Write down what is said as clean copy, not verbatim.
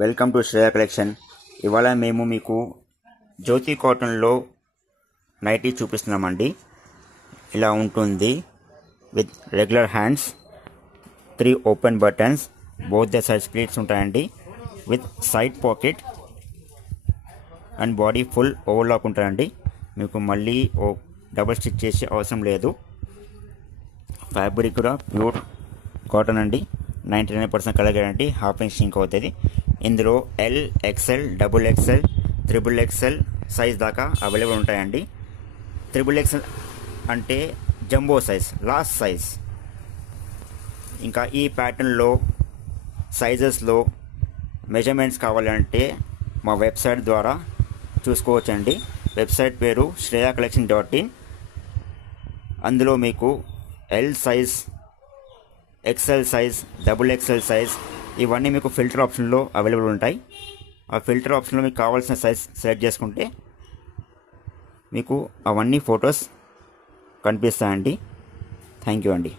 Welcome to Shreya collection. ఇవాళ మేము మీకు జ్యోతి కాటన్లో నైటీ చూపిస్తున్నామండి. ఇలా ఉంటుంది with regular hands, 3 open buttons, both the side splits ఉంటాయండి, with side pocket and body full overlock ఉంటాయండి. మీకు మళ్ళీ డబుల్ స్టిచ్ చేసే అవసరం లేదు. ఫ్యాబ్రిక్ కూడా ప్యూర్ కాటన్ అండి. 99% colour guarantee, half inch shrink అవుతుంది. ఇందులో L, XL, double XL, triple XL size దాకా అవైలబుల్ ఉంటాయండి. త్రిబుల్ ఎక్స్ఎల్ అంటే జంబో సైజ్, లాస్ట్ సైజ్. ఇంకా ఈ ప్యాటర్న్లో సైజెస్లో మెజర్మెంట్స్ కావాలంటే మా వెబ్సైట్ ద్వారా చూసుకోవచ్చండి. వెబ్సైట్ పేరు shreyacollection.in. అందులో మీకు L size, XL size, double XL size ఇవన్నీ మీకు ఫిల్టర్ ఆప్షన్లో అవైలబుల్ ఉంటాయి. ఆ ఫిల్టర్ ఆప్షన్లో మీకు కావాల్సిన సైజ్ సెలెక్ట్ చేసుకుంటే మీకు అవన్నీ ఫొటోస్ కనిపిస్తాయండి. థ్యాంక్ యూ అండి.